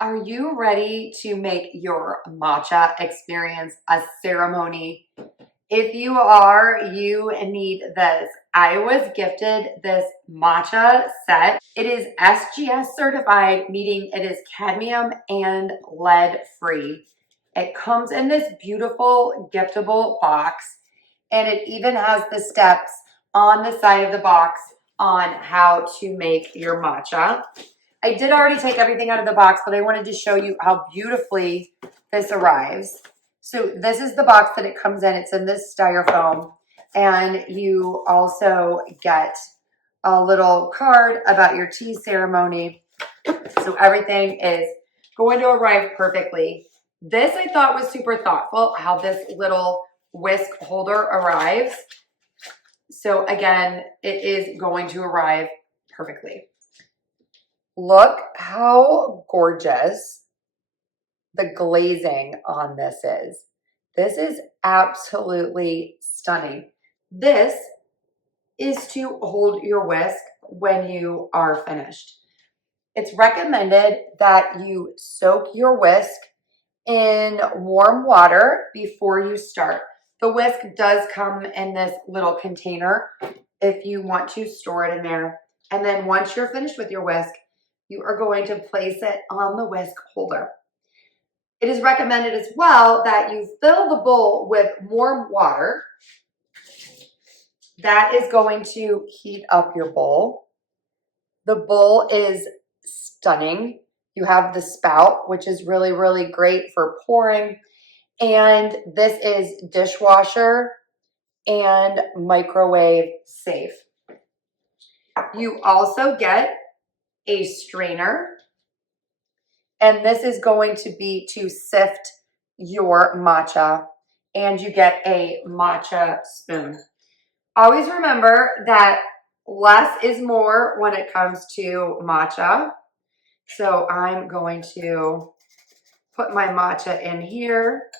Are you ready to make your matcha experience a ceremony? If you are, you need this. I was gifted this matcha set. It is SGS certified, meaning it is cadmium and lead free. It comes in this beautiful giftable box, and it even has the steps on the side of the box on how to make your matcha. I did already take everything out of the box, but I wanted to show you how beautifully this arrives. So this is the box that it comes in. It's in this styrofoam. And you also get a little card about your tea ceremony. So everything is going to arrive perfectly. This I thought was super thoughtful, how this little whisk holder arrives. So again, it is going to arrive perfectly. Look how gorgeous the glazing on this is. This is absolutely stunning. This is to hold your whisk when you are finished. It's recommended that you soak your whisk in warm water before you start. The whisk does come in this little container if you want to store it in there. And then once you're finished with your whisk, you are going to place it on the whisk holder. It is recommended as well that you fill the bowl with warm water. That is going to heat up your bowl. The bowl is stunning. You have the spout, which is really, really great for pouring. And this is dishwasher and microwave safe. You also get a strainer, and this is going to be to sift your matcha, and you get a matcha spoon. Always remember that less is more when it comes to matcha. So I'm going to put my matcha in here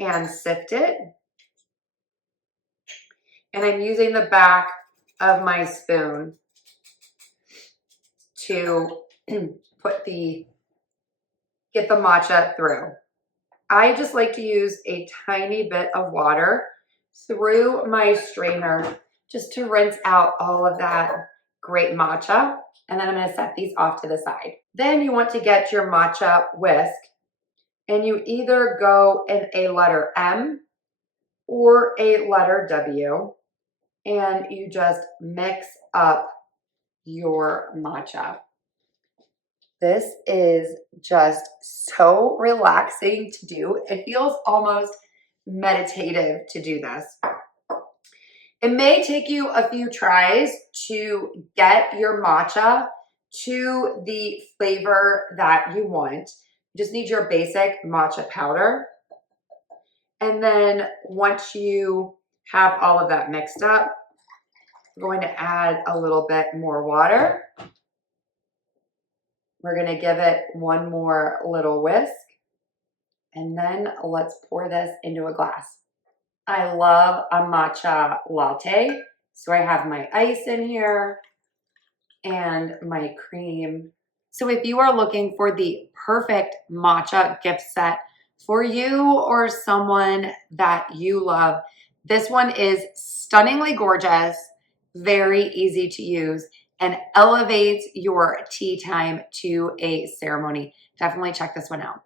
and sift it. And I'm using the back of my spoon to get the matcha through. I just like to use a tiny bit of water through my strainer just to rinse out all of that great matcha. And then I'm going to set these off to the side. Then you want to get your matcha whisk, and you either go in a letter M or a letter W, and you just mix up your matcha. This is just so relaxing to do. It feels almost meditative to do this. It may take you a few tries to get your matcha to the flavor that you want. You just need your basic matcha powder. And then once you have all of that mixed up, we're going to add a little bit more water. We're going to give it one more little whisk, and then let's pour this into a glass. I love a matcha latte, so I have my ice in here and my cream. So if you are looking for the perfect matcha gift set for you or someone that you love, this one is stunningly gorgeous, very easy to use, and elevates your tea time to a ceremony. Definitely check this one out.